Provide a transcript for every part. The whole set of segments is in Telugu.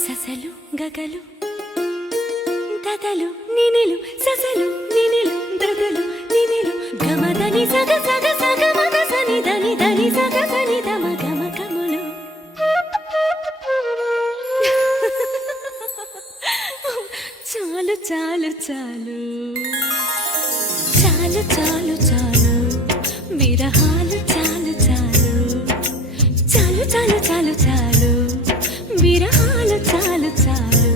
ససలు గగలు దదలు నినిలు ససలు నినిలు దదలు నినిలు గమదని సగ సగ సగ మగ సని దని దని సగ సని దమ గమ గములు చాలు చాలు చాలు చాలు చాలు చాలు విరహాలు చాలు చాలు చాలు చాలు చాలు చాలు విరహాలు చాలు చాలు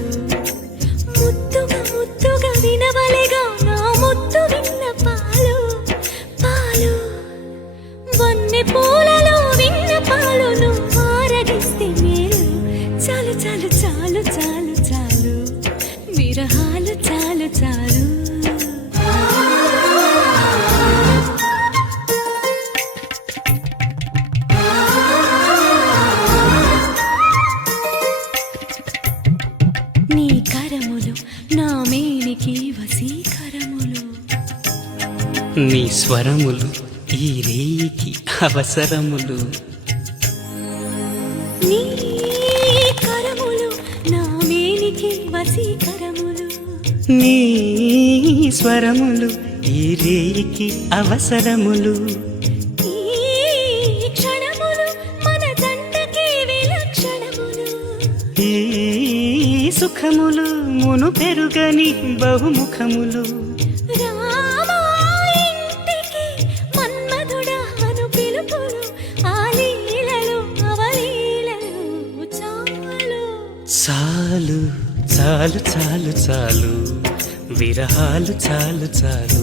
ముద్దుగా ముద్దుగా వినవలెగా నా ముద్దు విన్న పాలు పాలు వన్నె పూలలో విన్న పాలు నువ్వు ఆరగిస్తే మేలు చాలు చాలు చాలు చాలు చాలు విరహాలు చాలు చాలు నీ కరములు నా మేనికి వశీకరములు నీ స్వరములు ఈ రేయికి అవసరములు నీ కరములు నా మేనికి వశీకరములు నీ స్వరములు ఈ రేయికి అవసరములు ఈ క్షణములు మన జంటకి విలక్షణములు ఈ సుఖములు మును పెరుగని బహుముఖములు రామా ఇంటికి మన్మధుడా అను పిలుపులు ఆ లీలలు అవలీలలు చాలు చాలు చాలు చాలు చాలు విరహాలు చాలు చాలు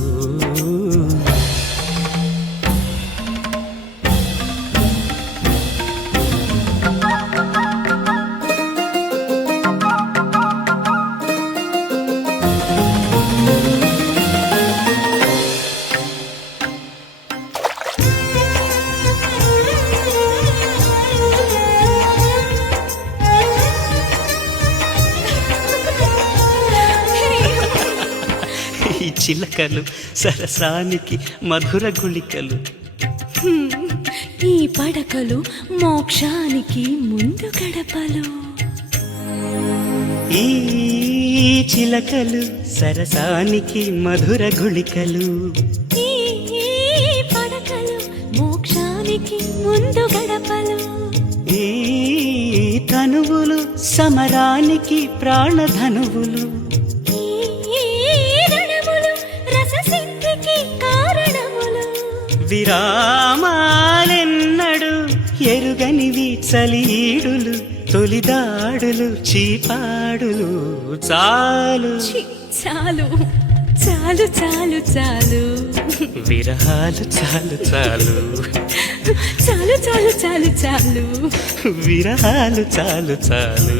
ఈ చిలకలు సరసానికి మధుర గుళికలు ఈ పడకలు మోక్షానికి ముందు గడపలు ఈ చిలకలు సరసానికి మధుర గుళికలు ఈ పడకలు మోక్షానికి ముందు గడపలు ఈ తనువులు సమరానికి ప్రాణధనువులు ఈ రణములు రససిద్ధికి కారణములు విరామాలెన్నడు ఎరుగనివి చలీడులు తొలిదాడులు చీపాడులు చాలు ఛీ, చాలు చాలు చాలు చాలు విరహాలు చాలు చాలు చాలు చాలు చాలు చాలు విరహాలు చాలు చాలు